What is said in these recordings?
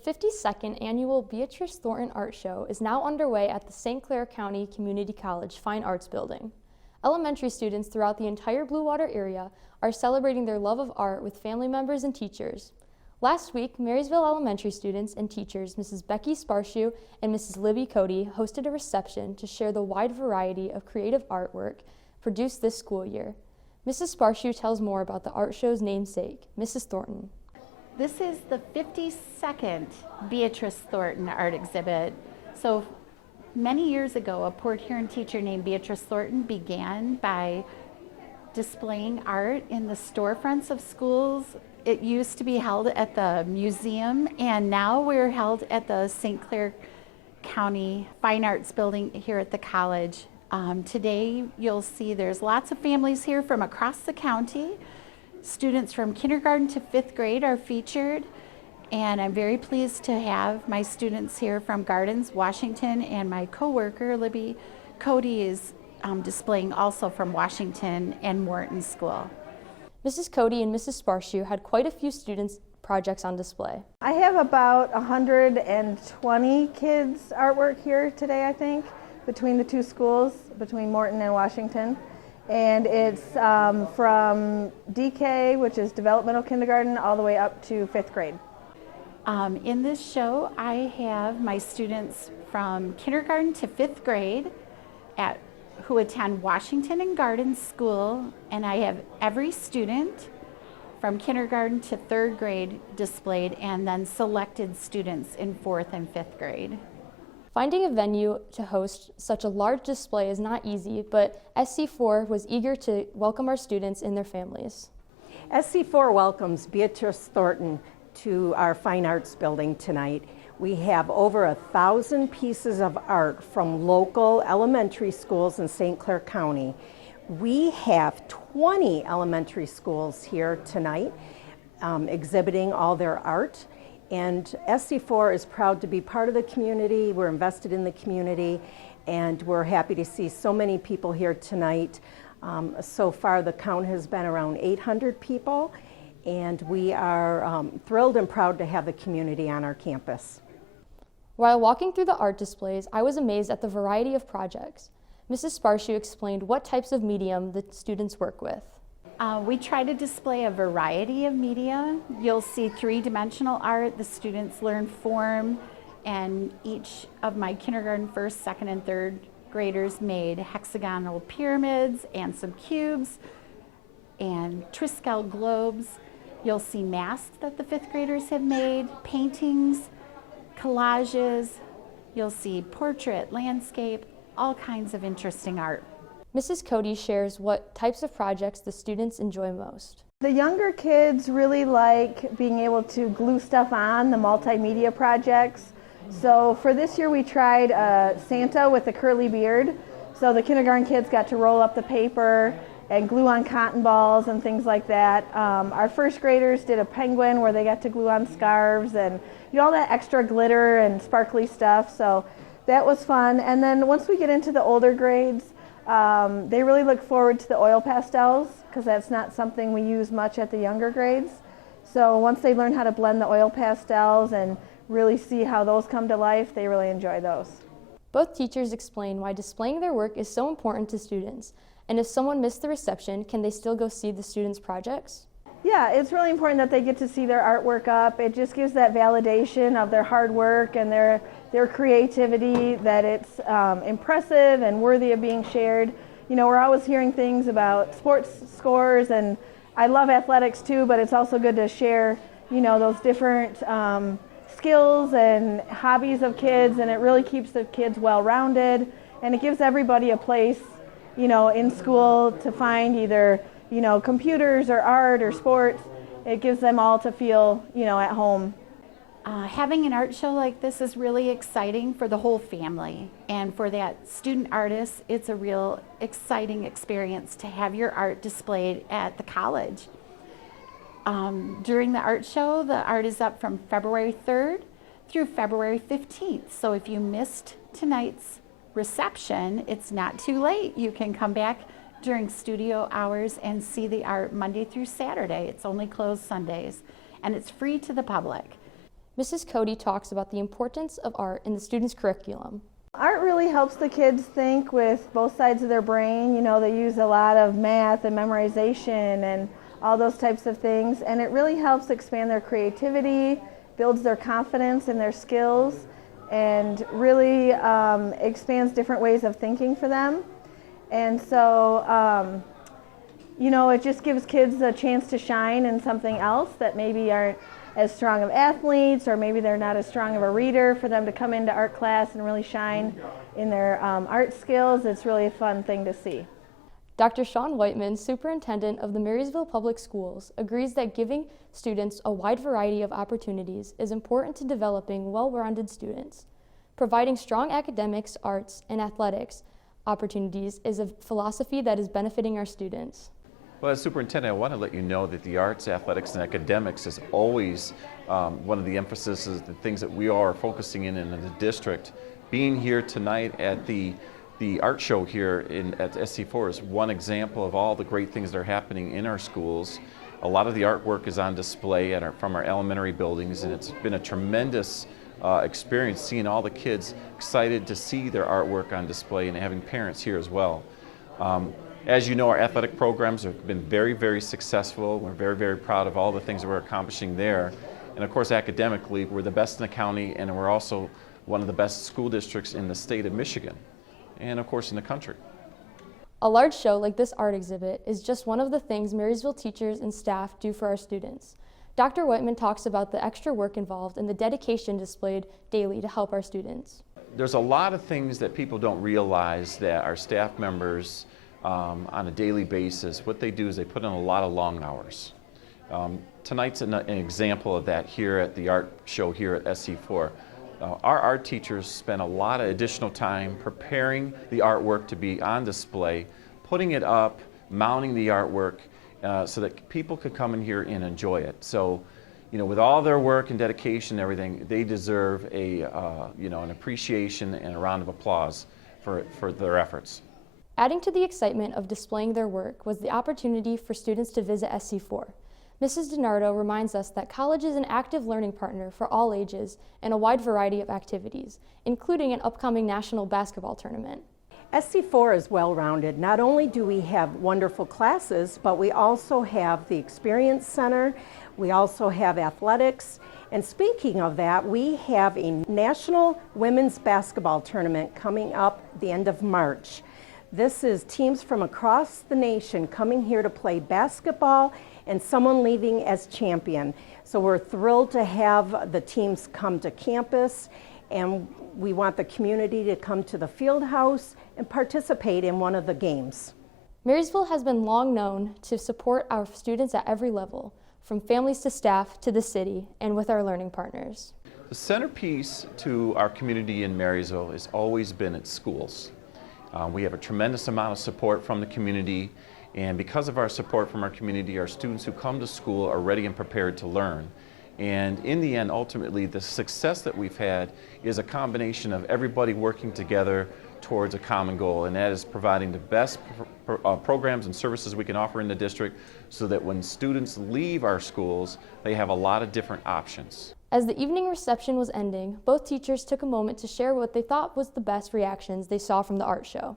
52nd annual Beatrice Thornton Art Show is now underway at the St. Clair County Community College Fine Arts Building. Elementary students throughout the entire Blue Water area are celebrating their love of art with family members and teachers. Last week, Marysville Elementary students and teachers Mrs. Becky Sparchu and Mrs. Libby Cody hosted a reception to share the wide variety of creative artwork produced this school year. Mrs. Sparchu tells more about the art show's namesake, Mrs. Thornton. This is the 52nd Beatrice Thornton art exhibit. So many years ago, a Port Huron teacher named Beatrice Thornton began by displaying art in the storefronts of schools. It used to be held at the museum, and now we're held at the St. Clair County Fine Arts Building here at the college. Today, you'll see there's lots of families here from across the county. Students from kindergarten to 5th grade are featured, and I'm very pleased to have my students here from Gardens, Washington, and my co-worker, Libby Cody, is displaying also from Washington and Morton School. Mrs. Cody and Mrs. Sparchu had quite a few students' projects on display. I have about 120 kids' artwork here today, I think, between the two schools, between Morton and Washington. And it's from DK, which is developmental kindergarten, all the way up to 5th grade. In this show, I have my students from kindergarten to 5th grade who attend Washington and Gardens School, and I have every student from kindergarten to 3rd grade displayed, and then selected students in 4th and 5th grade. Finding a venue to host such a large display is not easy, but SC4 was eager to welcome our students and their families. SC4 welcomes Beatrice Thornton to our Fine Arts Building tonight. We have over 1,000 pieces of art from local elementary schools in St. Clair County. We have 20 elementary schools here tonight exhibiting all their art. And SC4 is proud to be part of the community. We're invested in the community, and we're happy to see so many people here tonight. So far, the count has been around 800 people, and we are thrilled and proud to have the community on our campus. While walking through the art displays, I was amazed at the variety of projects. Mrs. Sparchu explained what types of medium the students work with. We try to display a variety of media. You'll see 3-dimensional art. The students learn form, and each of my kindergarten, 1st, 2nd, and 3rd graders made hexagonal pyramids and some cubes and Triskel globes. You'll see masks that the 5th graders have made, paintings, collages. You'll see portrait, landscape, all kinds of interesting art. Mrs. Cody shares what types of projects the students enjoy most. The younger kids really like being able to glue stuff on, the multimedia projects. So for this year we tried Santa with a curly beard. So the kindergarten kids got to roll up the paper and glue on cotton balls and things like that. Our 1st graders did a penguin where they got to glue on scarves and all that extra glitter and sparkly stuff. So that was fun. And then once we get into the older grades, they really look forward to the oil pastels because that's not something we use much at the younger grades. So once they learn how to blend the oil pastels and really see how those come to life, they really enjoy those. Both teachers explain why displaying their work is so important to students, and if someone missed the reception, can they still go see the students' projects? Yeah, it's really important that they get to see their artwork up. It just gives that validation of their hard work and their creativity, that it's impressive and worthy of being shared. You know, we're always hearing things about sports scores, and I love athletics too, but it's also good to share, those different skills and hobbies of kids, and it really keeps the kids well-rounded, and it gives everybody a place, in school to find either computers or art or sports. It gives them all to feel, at home. Having an art show like this is really exciting for the whole family, and for that student artist, it's a real exciting experience to have your art displayed at the college. During the art show, the art is up from February 3rd through February 15th, so if you missed tonight's reception, it's not too late. You can come back during studio hours and see the art Monday through Saturday. It's only closed Sundays, and it's free to the public. Mrs. Cody talks about the importance of art in the students' curriculum. Art really helps the kids think with both sides of their brain. You know, they use a lot of math and memorization and all those types of things, and it really helps expand their creativity, builds their confidence and their skills, and really expands different ways of thinking for them. And so, you know, it just gives kids a chance to shine in something else that maybe aren't as strong of athletes, or maybe they're not as strong of a reader, for them to come into art class and really shine in their art skills. It's really a fun thing to see. Dr. Shawn Wightman, Superintendent of the Marysville Public Schools, agrees that giving students a wide variety of opportunities is important to developing well-rounded students. Providing strong academics, arts, and athletics opportunities is a philosophy that is benefiting our students. Well, as superintendent, I want to let you know that the arts, athletics, and academics is always one of the emphases, the things that we are focusing in the district. Being here tonight at the art show here at SC4 is one example of all the great things that are happening in our schools. A lot of the artwork is on display from our elementary buildings, and it's been a tremendous experience seeing all the kids excited to see their artwork on display and having parents here as well. As you know, our athletic programs have been very, very successful. We're very, very proud of all the things that we're accomplishing there. And of course, academically, we're the best in the county, and we're also one of the best school districts in the state of Michigan, and of course in the country. A large show like this art exhibit is just one of the things Marysville teachers and staff do for our students. Dr. Wightman talks about the extra work involved and the dedication displayed daily to help our students. There's a lot of things that people don't realize that our staff members on a daily basis, what they do is they put in a lot of long hours. Tonight's an example of that here at the art show here at SC4. Our art teachers spend a lot of additional time preparing the artwork to be on display, putting it up, mounting the artwork so that people could come in here and enjoy it. So, you know, with all their work and dedication and everything, they deserve an appreciation and a round of applause for their efforts. Adding to the excitement of displaying their work was the opportunity for students to visit SC4. Mrs. DiNardo reminds us that college is an active learning partner for all ages and a wide variety of activities, including an upcoming national basketball tournament. SC4 is well-rounded. Not only do we have wonderful classes, but we also have the Experience Center, we also have athletics, and speaking of that, we have a national women's basketball tournament coming up the end of March. This is teams from across the nation coming here to play basketball and someone leaving as champion. So we're thrilled to have the teams come to campus, and we want the community to come to the field house and participate in one of the games. Marysville has been long known to support our students at every level, from families to staff to the city, and with our learning partners. The centerpiece to our community in Marysville has always been its schools. We have a tremendous amount of support from the community, and because of our support from our community, our students who come to school are ready and prepared to learn. And in the end, ultimately, the success that we've had is a combination of everybody working together towards a common goal, and that is providing the best programs and services we can offer in the district so that when students leave our schools, they have a lot of different options. As the evening reception was ending, both teachers took a moment to share what they thought was the best reactions they saw from the art show.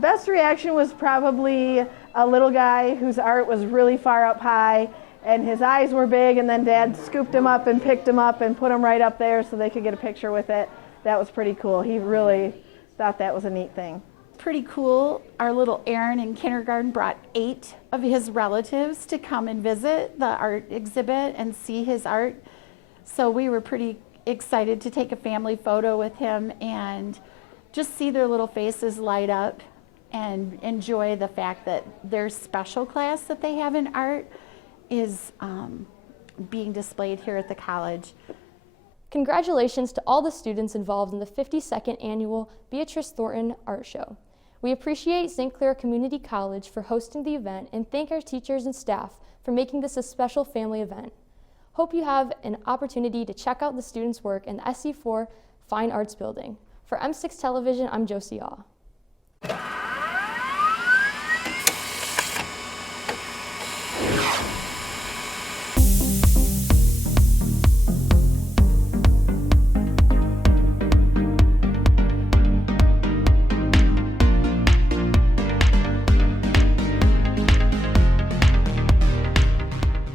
Best reaction was probably a little guy whose art was really far up high, and his eyes were big, and then Dad scooped him up and picked him up and put him right up there so they could get a picture with it. That was pretty cool. He really thought that was a neat thing. Pretty cool. Our little Aaron in kindergarten brought 8 of his relatives to come and visit the art exhibit and see his art. So we were pretty excited to take a family photo with him and just see their little faces light up and enjoy the fact that their special class that they have in art is being displayed here at the college. Congratulations to all the students involved in the 52nd annual Beatrice Thornton Art Show. We appreciate St. Clair Community College for hosting the event and thank our teachers and staff for making this a special family event. Hope you have an opportunity to check out the students' work in the SC4 Fine Arts Building. For M6 Television, I'm Josie.